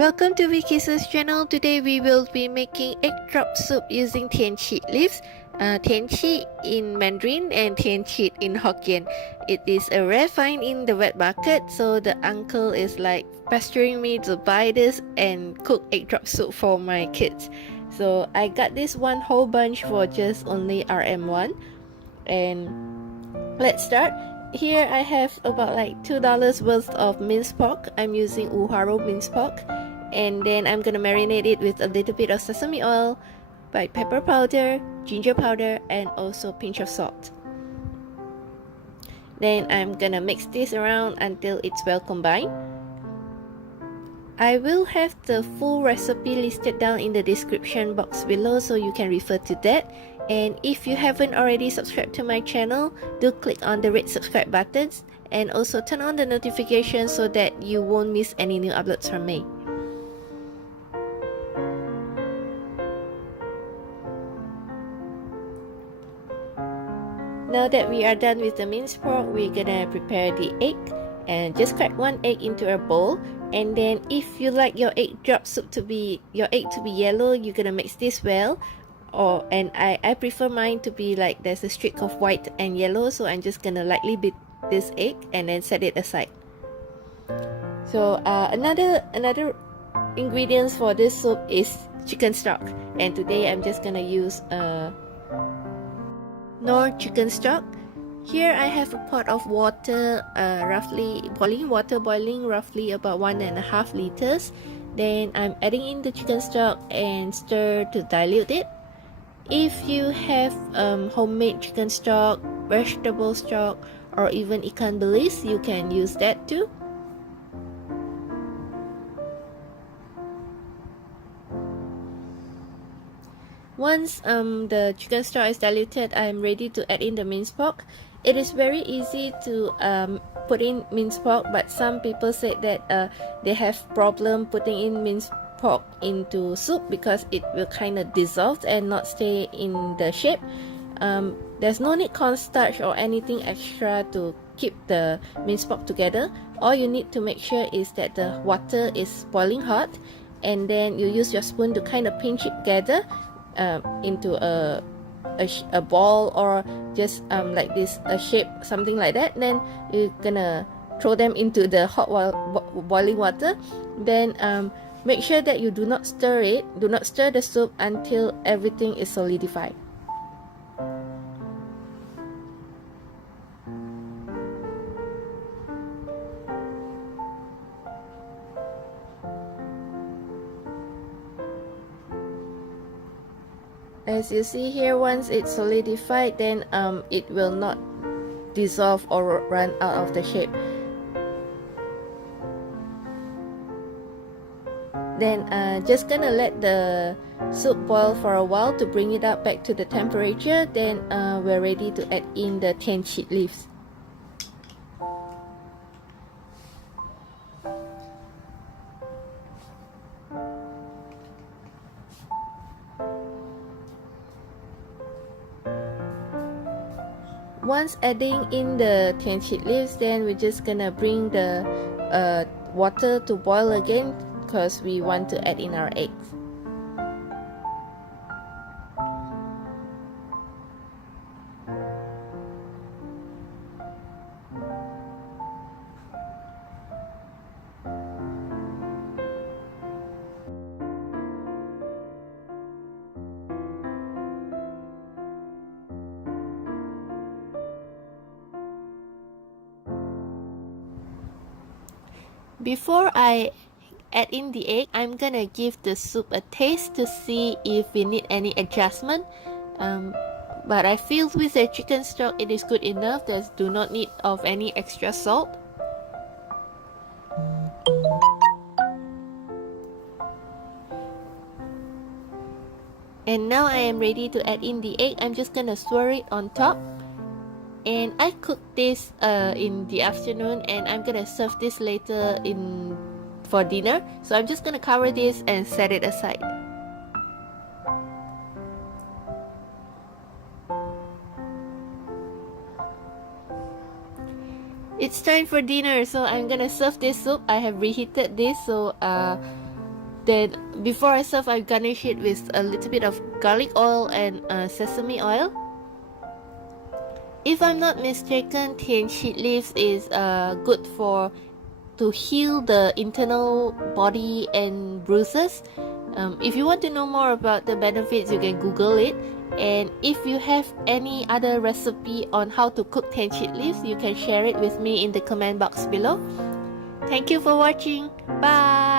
Welcome to Vicky's channel. Today we will be making egg drop soup using Tian Qi leaves. Tian Qi in Mandarin and Tian Qi in Hokkien. It is a rare find in the wet market, so the uncle is like pestering me to buy this and cook egg drop soup for my kids. So I got this one whole bunch for just only RM1. And let's start. Here I have about like $2 worth of minced pork. I'm using Uharo minced pork. And then I'm gonna marinate it with a little bit of sesame oil, white pepper powder, ginger powder, and also a pinch of salt. Then I'm gonna mix this around until it's well combined. I will have the full recipe listed down in the description box below so you can refer to that. And if you haven't already subscribed to my channel, do click on the red subscribe buttons and also turn on the notifications so that you won't miss any new uploads from me. Now that we are done with the minced pork, we're gonna prepare the egg and just crack one egg into a bowl. And then if you like your egg drop soup to be yellow, you're gonna mix this well. And I prefer mine to be like there's a streak of white and yellow, so I'm just gonna lightly beat this egg and then set it aside. So another ingredients for this soup is chicken stock, and today I'm just gonna use Nor chicken stock. Here I have a pot of water, boiling roughly about 1.5 liters. Then I'm adding in the chicken stock and stir to dilute it. If you have homemade chicken stock, vegetable stock, or even ikan bilis, you can use that too. Once the chicken stock is diluted, I'm ready to add in the minced pork. It is very easy to put in minced pork, but some people said that they have problem putting in minced pork into soup because it will kind of dissolve and not stay in the shape. There's no need cornstarch or anything extra to keep the minced pork together. All you need to make sure is that the water is boiling hot, and then you use your spoon to kind of pinch it together into a ball or just like this, a shape, something like that. Then you're gonna throw them into the hot boiling water. Then make sure that you do not stir the soup until everything is solidified. As you see here, once it's solidified, then it will not dissolve or run out of the shape. Then just gonna let the soup boil for a while to bring it up back to the temperature. Then we're ready to add in the Tian Qi leaves. Once adding in the Tian Qi leaves, then we're just gonna bring the water to boil again because we want to add in our eggs. Before I add in the egg, I'm gonna give the soup a taste to see if we need any adjustment. But I feel with the chicken stock it is good enough. There's do not need of any extra salt. And now I am ready to add in the egg. I'm just gonna swirl it on top. And I cooked this in the afternoon, and I'm gonna serve this later for dinner. So I'm just gonna cover this and set it aside. It's time for dinner, so I'm gonna serve this soup. I have reheated this, so Then before I serve, I garnish it with a little bit of garlic oil and sesame oil. If I'm not mistaken, TIan Qi Leaves is good to heal the internal body and bruises. If you want to know more about the benefits, you can Google it. And if you have any other recipe on how to cook TIan Qi Leaves, you can share it with me in the comment box below. Thank you for watching. Bye!